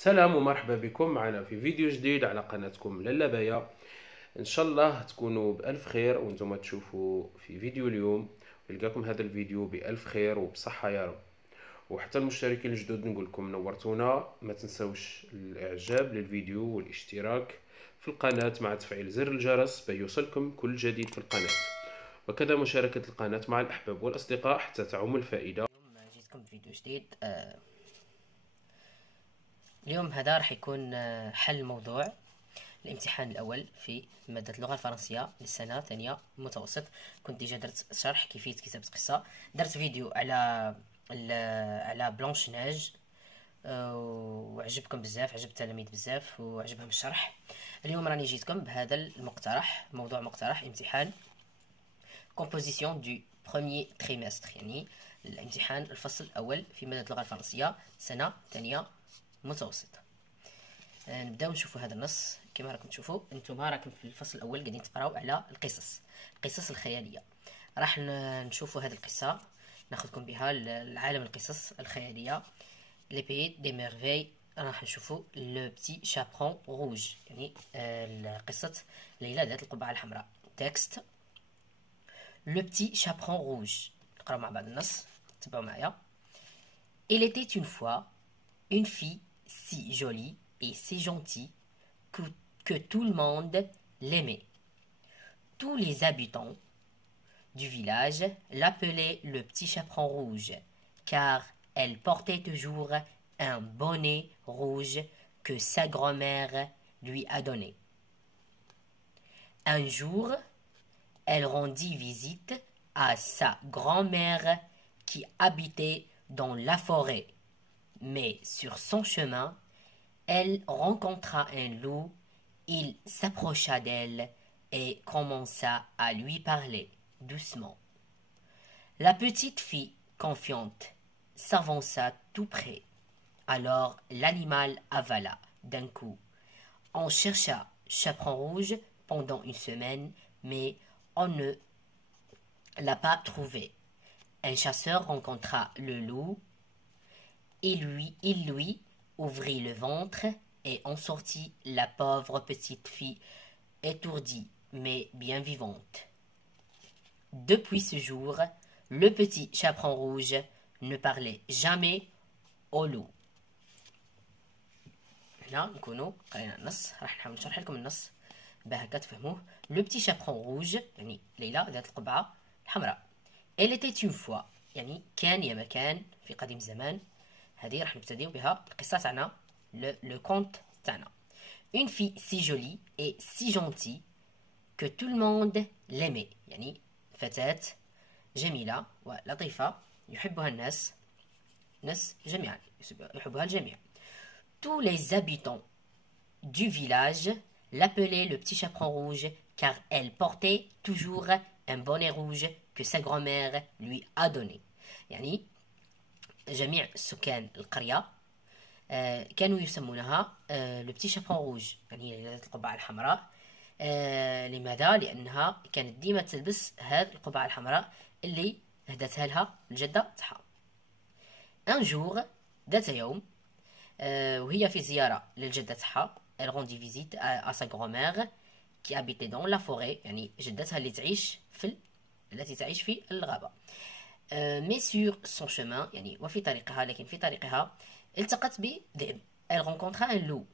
سلام ومرحبا بكم معنا في فيديو جديد على قناتكم لالا بايا. ان شاء الله تكونوا بألف خير وانتم تشوفوا في فيديو اليوم، ويلقاكم هذا الفيديو بألف خير وبصحة يا رب. وحتى المشتركين الجدد نقول لكم نورتونا، ما تنسوش الاعجاب للفيديو والاشتراك في القناة مع تفعيل زر الجرس بيوصلكم كل جديد في القناة، وكذا مشاركة القناة مع الأحباب والأصدقاء حتى تعم الفائدة. اليوم جيتكم بفيديو جديد. اليوم هذا راح يكون حل موضوع الامتحان الأول في مادة اللغة الفرنسية للسنة الثانية متوسط. كنت ديجا درت شرح كيفية كتابة قصة، درت فيديو على بلانش ناج وعجبكم بزاف، عجب التلاميذ بزاف وعجبهم الشرح. اليوم راني جيتكم بهذا المقترح، موضوع مقترح امتحان كومبوزيسيون دو بروميير تريمستر، يعني الامتحان الفصل الأول في مادة اللغة الفرنسية سنة ثانية متوسط. نبداو نشوفوا هذا النص. كما راكم تشوفوا انتم راكم في الفصل الاول قاعدين تقراو على القصص الخياليه. راح نشوفوا هذه القصه، ناخذكم بها لعالم القصص الخياليه، لي بيي دي ميرفي. راح نشوفوا لو بتي شابرون روج، يعني قصه ليلى ذات القبعه الحمراء. تكست لو بتي شابرون روج. نقراو مع بعض النص، تبعوا معايا. Il était une fois une fille si jolie et si gentille que tout le monde l'aimait. Tous les habitants du village l'appelaient le petit chaperon rouge, car elle portait toujours un bonnet rouge que sa grand-mère lui a donné. Un jour, elle rendit visite à sa grand-mère qui habitait dans la forêt. Mais sur son chemin, elle rencontra un loup. Il s'approcha d'elle et commença à lui parler doucement. La petite fille, confiante, s'avança tout près. Alors l'animal avala d'un coup. On chercha Chaperon Rouge pendant une semaine, mais on ne l'a pas trouvé. Un chasseur rencontra le loup. Il lui ouvrit le ventre et en sortit la pauvre petite fille, étourdie mais bien vivante. Depuis ce jour, le petit chaperon rouge ne parlait jamais au loup. هنا نكونوا قرينا النص، راح نحاول نشرح لكم النص باه تفهموه. لو بتي شابرون روج يعني ليلى ذات القبعة الحمراء. Elle était une fois يعني كان يا مكان في قديم الزمان. هذه راح نبتديو بها القصة تاعنا، لو كونت تاعنا. Une fille si jolie et si gentille que tout le monde l'aimait، يعني فتاة جميلة ولطيفة يحبها الناس جميعا، يحبها الجميع. Tous les habitants du village l'appelaient le petit chaperon rouge car elle portait toujours un bonnet rouge que sa grand-mère lui a donné. يعني جميع سكان القرية كانوا يسمونها لو بتي شابرون روج، يعني ذات القبعة الحمراء. لماذا؟ لأنها كانت ديما تلبس هذه القبعة الحمراء اللي هدتها لها الجدة تاعها. ان جور، ذات يوم، وهي في زيارة للجدة تاعها. elle rendit visite à sa grand-mère qui habitait dans la forêt، يعني جدتها التي تعيش في الغابة. mais sur son chemin، يعني وفي طريقها، لكن في طريقها التقت بذئب. elle rencontra un loup،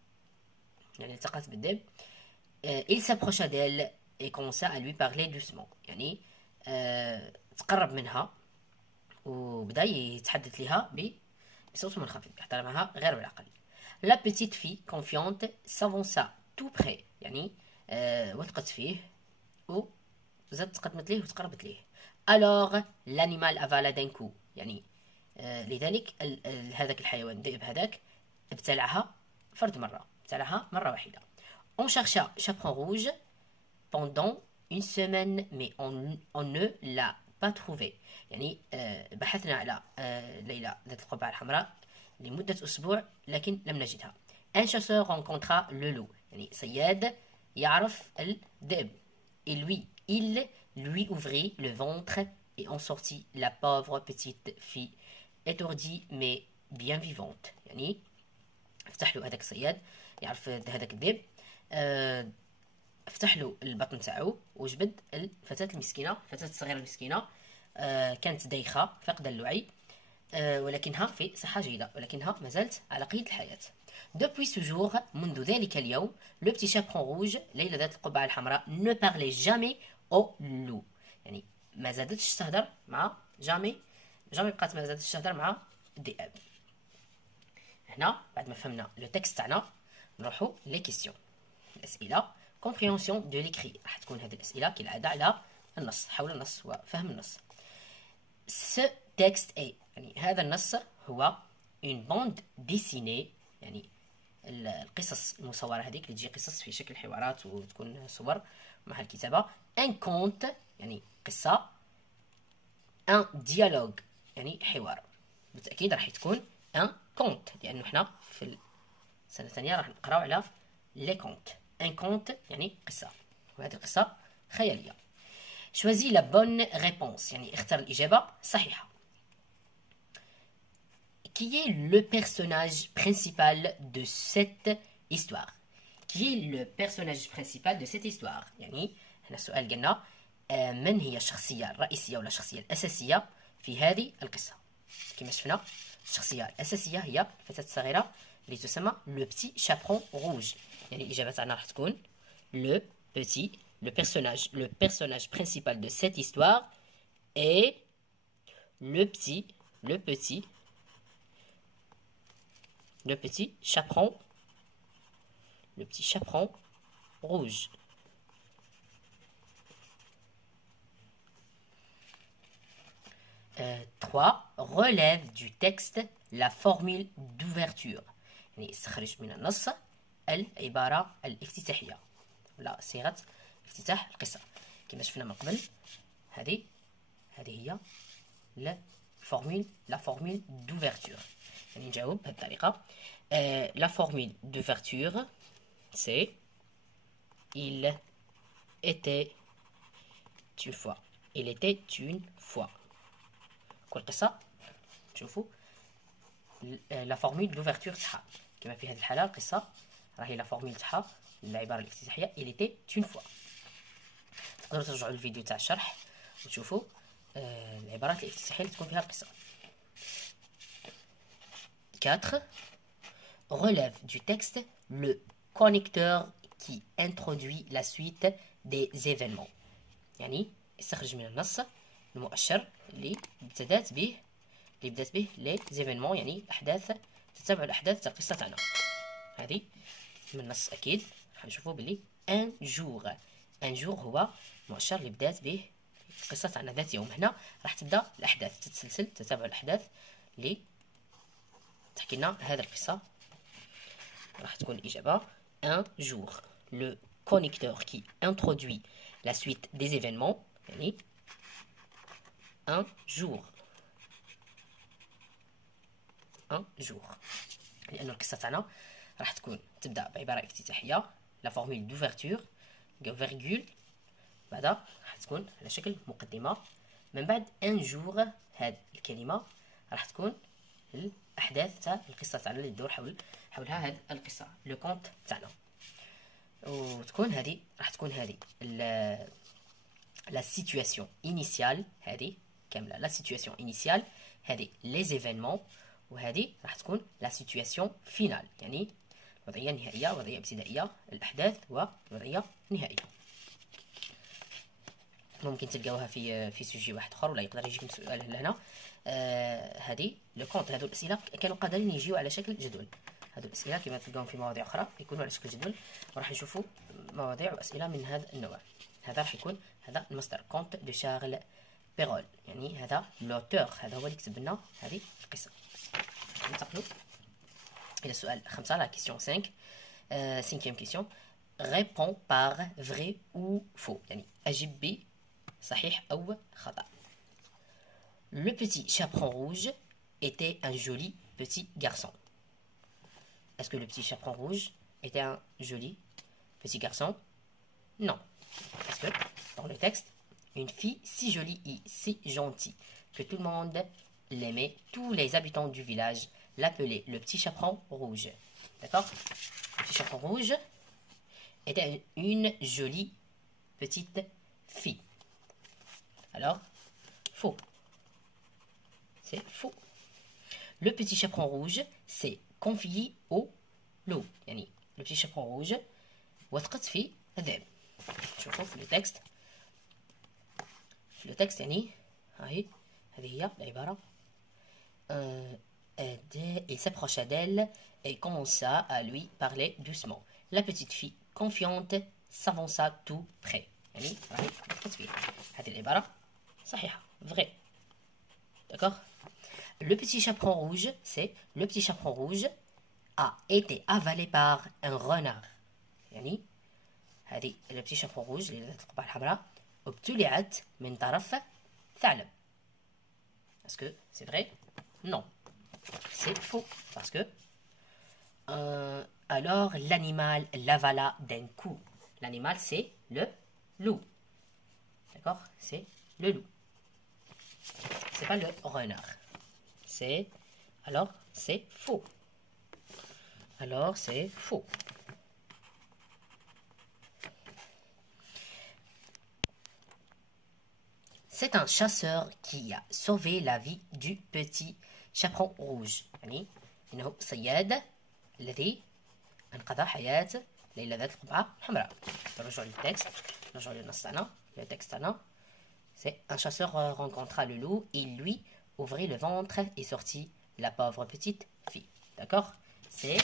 يعني التقت بالذئب. il s'approcha d'elle et commença à lui parler doucement، يعني تقرب منها وبدا يتحدث لها بصوت منخفض، يحترمها غير بالعقل. la petite fille confiante s'avança tout près، يعني وثقت فيه وزاد تقدمت ليه وتقربت ليه. alors l'animal avala d'un coup، يعني لذلك هذاك الحيوان الذئب هذاك ابتلعها ابتلعها مرة واحدة. on chercha Chaperon Rouge pendant une semaine mais on ne l'a pas trouvé، يعني بحثنا على ليلى ذات القبعة الحمراء لمدة أسبوع لكن لم نجدها. un chasseur rencontra le loup، يعني صياد يعرف الذئب. il lui ouvrit le ventre et en sortit la pauvre petite fille, étourdie mais bien vivante، يعني فتح له هذاك الصياد يعرف هذاك الذئب، فتح له البطن تاعو وجبد الفتاة المسكينة، الفتاة الصغيرة المسكينة كانت دايخة فاقدة الوعي، ولكنها في صحة جيدة، ولكنها ما زالت على قيد الحياة. Depuis ce jour، منذ ذلك اليوم، le petit chaperon rouge، ليلى ذات القبعة الحمراء، ne parlait jamais au loup، يعني ما زادتش تهدر مع جامي بقات ما زادتش تهدر مع الذئاب. هنا بعد ما فهمنا لو تكست تاعنا نروحو لي كيستيون، الأسئلة compréhension de l'écrit، راح تكون هذه الأسئلة كالعادة على النص، حول النص وفهم النص. ce texte est، يعني هذا النص هو une bande dessinée، يعني القصص المصورة هذيك اللي تجي قصص في شكل حوارات وتكون صور مع الكتابة. un conte، يعني قصة. un dialogue، يعني حوار. بالتأكيد راح تكون un conte، لأنه حنا في السنة الثانية راح نقراو على لي كونت. un conte يعني قصة، وهذه القصة خيالية. choisis la bonne réponse، يعني اختر الإجابة الصحيحة. Qui est le personnage principal de cette histoire؟ Qui est le personnage principal de cette histoire؟ يعني هنا السؤال قلنا من هي الشخصية الرئيسية ولا الشخصية الأساسية في هذه القصة؟ كما شفنا الشخصية الأساسية هي الفتاة الصغيرة اللي تسمى لو بتي شابرون روج، يعني الإجابة تاعنا راح تكون le personnage principal de cette histoire est le petit chaperon rouge. Trois, relève du texte la formule d'ouverture، يعني استخرج من النص العبارة الافتتاحية ولا صيغة افتتاح القصة. كما شفنا من قبل هذه هي لا formule d'ouverture، يعني نجاوب بهذه الطريقة. la formule d'ouverture c'est il était une fois. il était une fois. كل قصة تشوفوا لا فورمول دوفرتور تاعها، كما في هذه الحالة القصة راهي لا فورمول تاعها العبارة الافتتاحية il était une fois. تقدروا ترجعوا للفيديو تاع الشرح وتشوفوا العبارات الافتتاحية اللي تكون فيها القصة. 4. Relève du texte le connecteur qui introduit la suite des événements، يعني استخرج من النص المؤشر اللي بدات به لي زيفينمون، يعني الاحداث تتبع الاحداث تاع القصه تاعنا. هذه من النص اكيد راح نشوفوا بلي ان جور هو المؤشر اللي بدات به القصه تاعنا ذات يوم. هنا راح تبدا الاحداث تتسلسل تتابع الاحداث اللي تحكي لنا هذه القصه. راح تكون الاجابه ان جور لو كونيكتور كي انترودوي لا سويت دي زيفينمون، يعني un jour لأن القصة تاعنا راح تكون تبدأ بعبارة افتتاحية لا فورمول دوفرتور فيرغول، بعدها راح تكون على شكل مقدمة. من بعد ان جور هاد الكلمة راح تكون الأحداث تاع القصة تاعنا اللي تدور حولها هاد القصة لو كونت تاعنا، وتكون هذه راح تكون هذه لا سيتواسيون إنيسيال، هذه كاملة لا سيتواسيون إنيسيال، هذه لي زيفينمون، وهذه راح تكون لا سيتواسيون فينال، يعني الوضعية النهائية، وضعية ابتدائية الأحداث ووضعية نهائية. ممكن تلقاوها في سوجي واحد اخر، ولا يقدر يجيكم سؤال لهنا. هذه لو كونت، هذو الأسئلة كانوا قادرين يجيو على شكل جدول. هذو الأسئلة كما تلقاهم في مواضيع أخرى يكونوا على شكل جدول، وراح نشوفوا مواضيع وأسئلة من هذا النوع. هذا راح يكون هذا المصدر كونت دو شارل بيرول، يعني هذا لوتور، هذا هو اللي كتب لنا هذه القصة. ننتقلوا إلى السؤال 5، لا كيسيون 5. سينكيام كيسيون، réponds par vrai ou faux، يعني أجب بصحيح أو خطأ. Le petit chaperon rouge était un joli petit garçon. Est-ce que le petit chaperon rouge était un joli petit garçon? Non. Parce que dans le texte, une fille si jolie et si gentille que tout le monde l'aimait, tous les habitants du village l'appelaient le petit chaperon rouge. D'accord? Le petit chaperon rouge était une jolie petite fille. Alors, faux. C'est faux. Le petit chaperon rouge s'est confié au loup. يعني le petit chaperon rouge وثقت في الذئب. شوفوا في التكست. في التكست يعني هذه هي العبارة. Il s'approcha d'elle et commença à lui parler doucement. La petite fille confiante s'avança tout près. يعني هذه وثقت فيه. هذه العبارة صحيحة. Vrai. D'accord? Le petit chaperon rouge, c'est le petit chaperon rouge a été avalé par un renard. يعني هذه le petit chaperon rouge اللي ذات القبعة الحمراء ابتلعت من طرف ثعلب. Est-ce que c'est vrai? Non. C'est faux. Parce que alors l'animal l'avala d'un coup. L'animal c'est le loup. D'accord? C'est le loup. C'est pas le renard. C'est alors c'est faux. Alors c'est faux. C'est un chasseur qui a sauvé la vie du petit chaperon rouge. يعني إنه صياد الذي أنقذ حياة ليلى ذات القبعة الحمراء. نرجع للتكست. نرجع للنص تاعنا. التكست تاعنا. C'est un chasseur rencontra le loup, il lui ouvrit le ventre et sortit la pauvre petite fille. D'accord?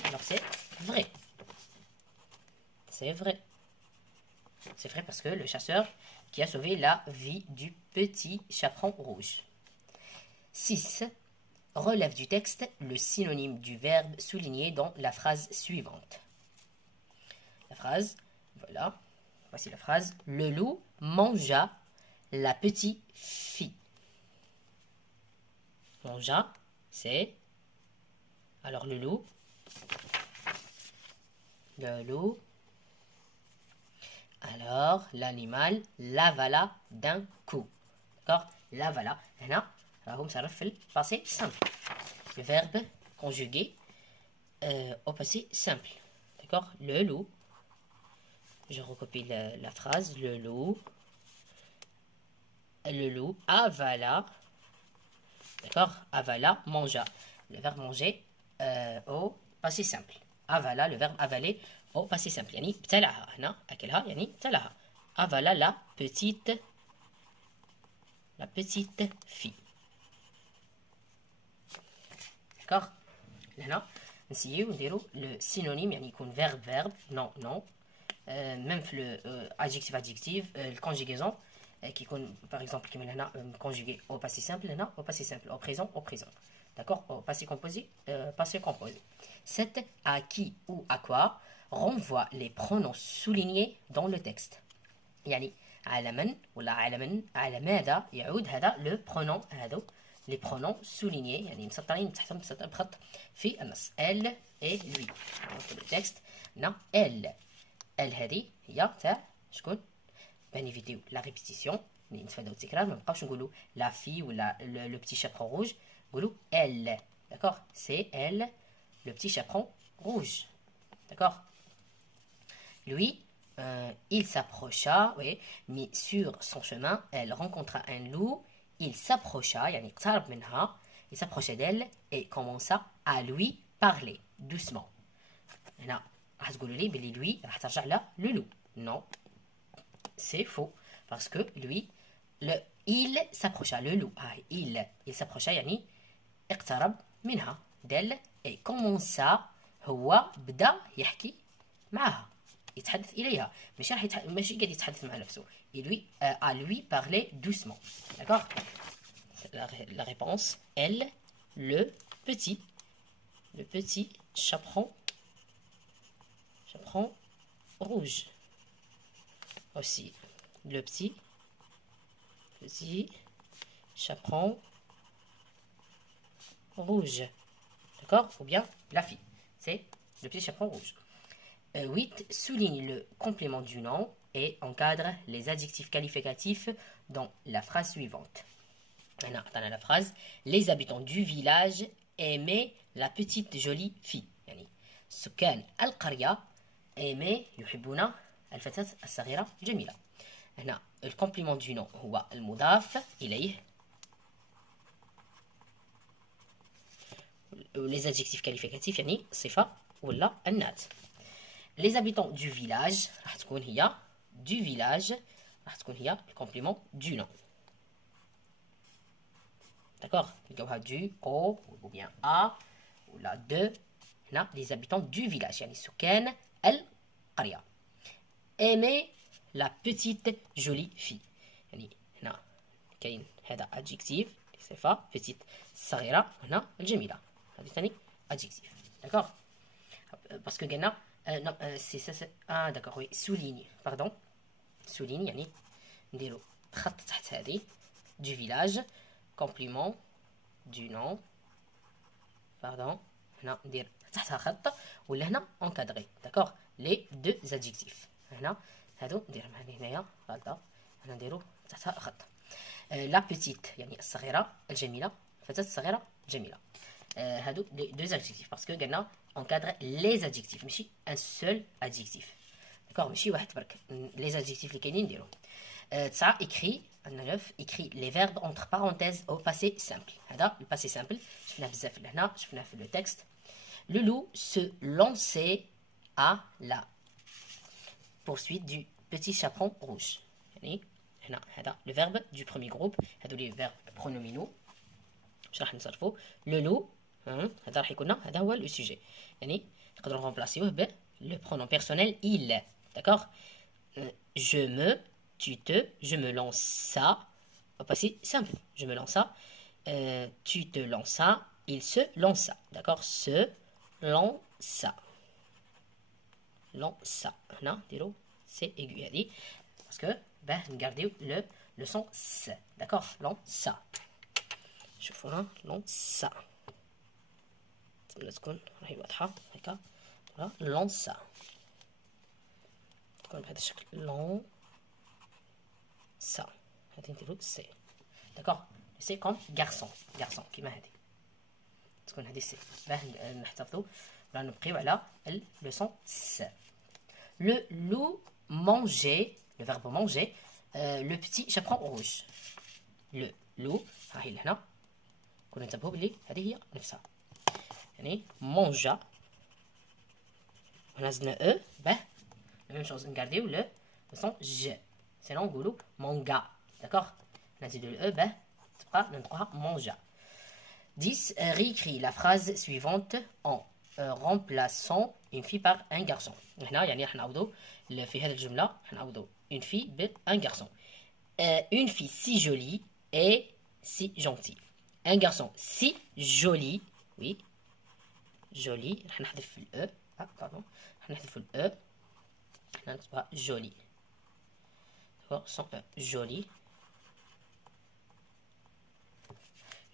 Alors c'est vrai. C'est vrai. C'est vrai parce que le chasseur qui a sauvé la vie du petit chaperon rouge. 6. Relève du texte le synonyme du verbe souligné dans la phrase suivante. La phrase, voilà, voici la phrase. Le loup mangea la petite fille. Mangea, c'est... Alors le loup... Alors l'animal l'avala d'un coup. D'accord? L'avala. هنا راهو مصرف في passé simple. Le verbe conjugué au passé simple. D'accord? Le loup. Je recopie la phrase. Le loup avala. D'accord? Avala, mangea. Le verbe manger au passé simple. Avala, le verbe avaler au passé simple. يعني ابتلعها. هنا أكلها يعني ابتلعها. Avala la petite fille. D'accord? هنا نسيو نديرو le synonyme يعني يكون verbe non même في le adjectif le conjugaison qui يكون par exemple كيما هنا conjugué au passé simple هنا au passé simple au présent d'accord? Au passé composé passé composé. 7 à qui ou à quoi renvoie les pronoms soulignés dans le texte. يعني على من ولا على من على ماذا يعود هذا لو برونون هذو لي برونون سولينيي يعني مسطرين تحتهم مسطر بخط في النص elle et lui. في التكست هنا elle هذه هي تاع شكون؟ بنيفيتيو لا ريبيتيسيون يعني نتفاداو التكرار ما نبقاوش نقولوا لا في ولا لو بتي شابرون روج نقولوا elle. D'accord? C'est elle le petit chaperon rouge. D'accord? Lui il s'approcha, oui, mais sur son chemin, elle rencontra un loup. Il s'approcha, يعني اقترب منها, il s'approcha d'elle et commença à lui parler doucement. هنا راح تقولوا لي بلي lui راح ترجع له le loup. Non, c'est faux parce que lui, il s'approcha, le loup. il s'approcha يعني اقترب منها d'elle et commença هو بدأ يحكي معها. يتحدث إليها ماشي ماشي قاعد يتحدث مع نفسه. Et lui à lui parler doucement. D'accord? La réponse elle le petit chaperon rouge. Aussi le petit chaperon rouge. D'accord? Ou bien la fille. C'est le petit chaperon rouge. 8. Souligne le complément du nom et encadre les adjectifs qualificatifs dans la phrase suivante. Maintenant, dans la phrase, les habitants du village aimaient la petite jolie fille. Yani, سكان القرية aimaient يحبون الفتاة الصغيرة جميلة. هنا الكومبليمون دو نون هو المضاف إليه. les adjectifs qualificatifs يعني صفة ولا النات. les habitants du village راح تكون هي du village راح تكون هي الكومبليمون du nom. d'accord نلقاوها du au ou bien a ولا de. هنا les habitants du village يعني سكان القرية. aimer la petite jolie fille يعني هنا كاين هذا adjectif صفة petite صغيرة. هنا الجميلة هذه ثاني adjectif. d'accord parce que قلنا non c'est ça ah d'accord oui souligne pardon souligne يعني نديرو خط تحت هذه du village complément du nom pardon هنا ندير تحتها خط ولا هنا encadré. d'accord les deux adjectifs هنا هادو نديرهم هذه هنايا غلطة هنا نديرو تحتها خط. لا بيتيت يعني الصغيرة الجميلة الفتاة الصغيرة جميلة. هادو les deux adjectifs parce que قلنا encadre les adjectifs ماشي un seul adjectif. d'accord ماشي واحد برك les adjectifs اللي كاينين نديرو. 9 écrit عندنا 9 écrit les verbes entre parenthèses au passé simple. هذا le passé simple شفناه بزاف لهنا شفناه في le texte. le loup se lançait à la poursuite du petit chaperon rouge. يعني هنا هذا le verbe du premier groupe هذو les verbes pronominaux واش راح نصرفو le loup هذا راح يكون هذا هو le sujet يعني نقدروا نرمبلاسيوه ب le pronom personnel il. d'accord je me tu te je me lança au passé simple je me lança tu te lança il se lança. d'accord se lança lança هنا نديرو سي ايغو هذه باسكو باه نغارديو لو سون س. d'accord lança شوفوا هنا lança تكون راهي واضحه هكا lança تكون بهذا الشكل lança هذه نديرو سي. d'accord سي كوم garçon كيما هذه تكون هذه سي باه نحتفظوا ولا نبقيو على لو سون س. le loup mangeait le verbe manger le petit chaperon rouge. le loup ها هي لهنا كنا ننتبهوا بلي هذه هي نفسها يعني مونجا هنا زدنا او باه لا ميم شوز نغارديو لو سون ج سينون نقولوا مونغا. d'accord نزيدو الاو باه تبقى ننطقوها مونجا. 10 réécrit la phrase suivante en remplaçant une fille par un garçon. هنا يعني راح نعوضوا في هذه الجملة راح نعوضوا une fille ب un garçon. une fille si jolie et si gentille. un garçon si joli oui joli راح نحذف الاو pardon راح نحذف الاو راح نكتبها joli. d'accord sans e joli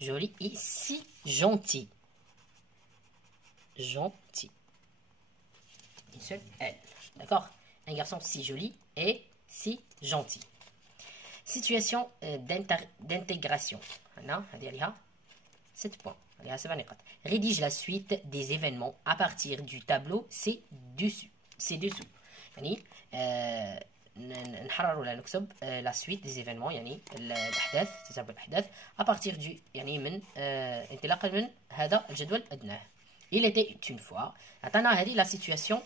joli et si gentil gentil une seule L. d'accord un garçon si joli et si gentil. situation d'intégration هنا هذه عليها 7 points عليها 7 نقاط. rédige la suite des événements à partir du tableau ci-dessous يعني نحرر ولا نكتب لا سويت دي زيفينمون يعني الاحداث تتابع الاحداث ابارتيغ دو يعني من انطلاقا من هذا الجدول الادناه. il était une fois عطانا هذه لا سيتوياسيون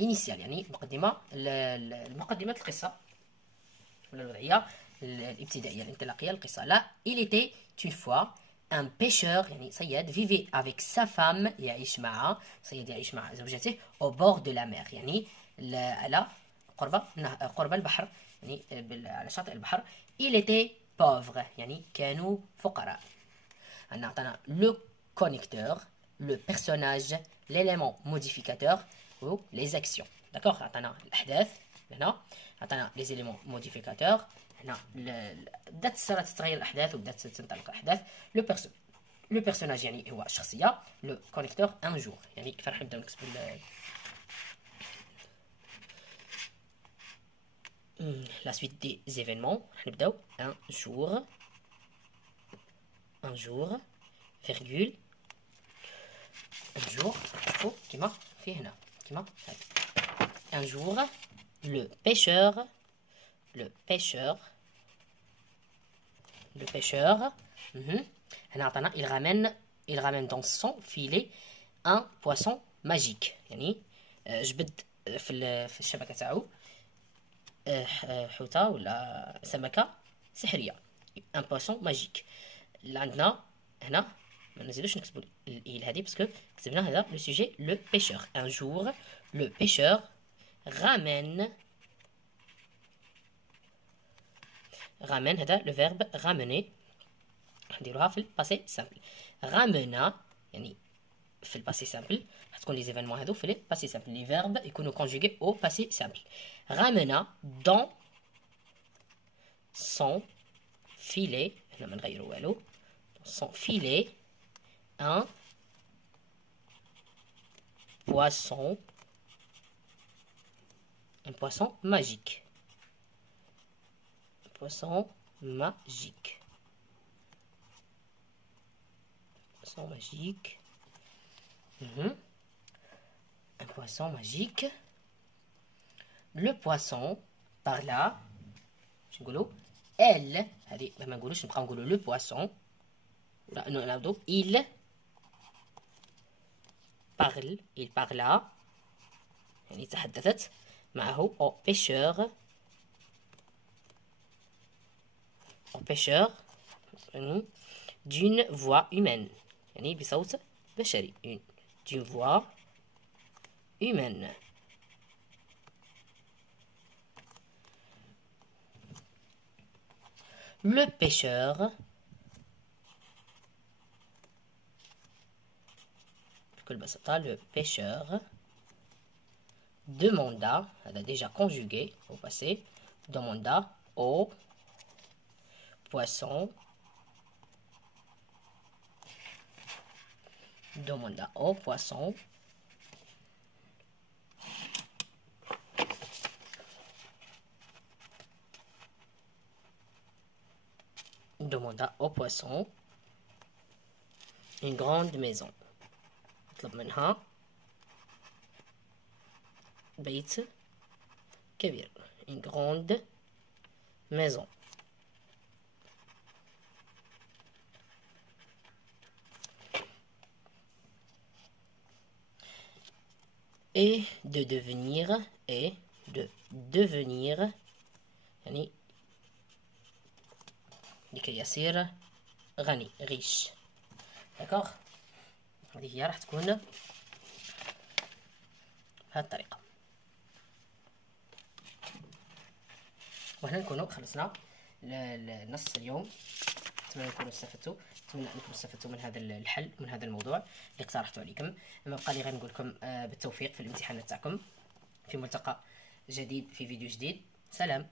انيسيال يعني مقدمه المقدمه القصه ولا الوضعيه الابتدائيه الانطلاقيه للقصه. لا il était une fois un pêcheur يعني صياد vivait avec sa femme يعيش مع صياد يعيش مع زوجته au bord de la mer يعني على قرب البحر يعني على شاطئ البحر. il était pauvre يعني كانوا فقراء. عطانا le connecteur le personnage l'élément modificateur ou les actions. d'accord عطانا الاحداث هنا عطانا les éléments modificateurs هنا بدات تتغير الاحداث وبدات تنطلق الاحداث. لو بيرسوناج يعني هو الشخصيه. لو كونيكتور ان جور يعني كيف راح نبداو نكتبوا la suite des événements راح نبداو un jour virgule un jour شوفوا كيما في اوكي هنا كيما هاك. un jour le pêcheur هنا عطانا il ramène dans son filet un poisson magique. يعني جبد في الشبكة تاعو حوتة ولا سمكة سحرية. un poisson magique. اللي عندنا هنا ما نزيدوش نكتبوا الإيل هذه باسكو كتبنا هذا لو سوجي لو بيشور. un jour le pêcheur ramène هذا لو فيرب ramener نديروها في الباسي سامبل. ramena يعني في الباسي سامبل حتكون لي زيفينمون هادو في الباسي سامبل. لي فيرب يكونوا كونجوغي او باسي سامبل. ramena dans son filet هنا ما نغيروا والو. son filet un poisson magique. Poisson magique. Un poisson magique. Le poisson par là باش نقولوا elle هذه ما نقولوش نبقاو نقولوا لو بواسون لا نعاودو il parla يعني تحدثت معه au pêcheur d'une voix humaine يعني بصوت بشري. d'une voix humaine. le pêcheur بكل بساطة le pêcheur demanda هذا déjà conjugué au passé demanda au poisson demanda au poisson une grande maison. نطلب منها بيت كبير. une grande maison. et de devenir يعني لكي يصير غني riche. داكوغ هذه هي راح تكون بهذه الطريقة. وهنا نكونوا خلصنا النص اليوم. اتمنى انكم استفدتوا من هذا الحل من هذا الموضوع اللي اقترحته عليكم. ما بقى لي غير نقول لكم بالتوفيق في الامتحانات تاعكم. في ملتقى جديد في فيديو جديد. سلام.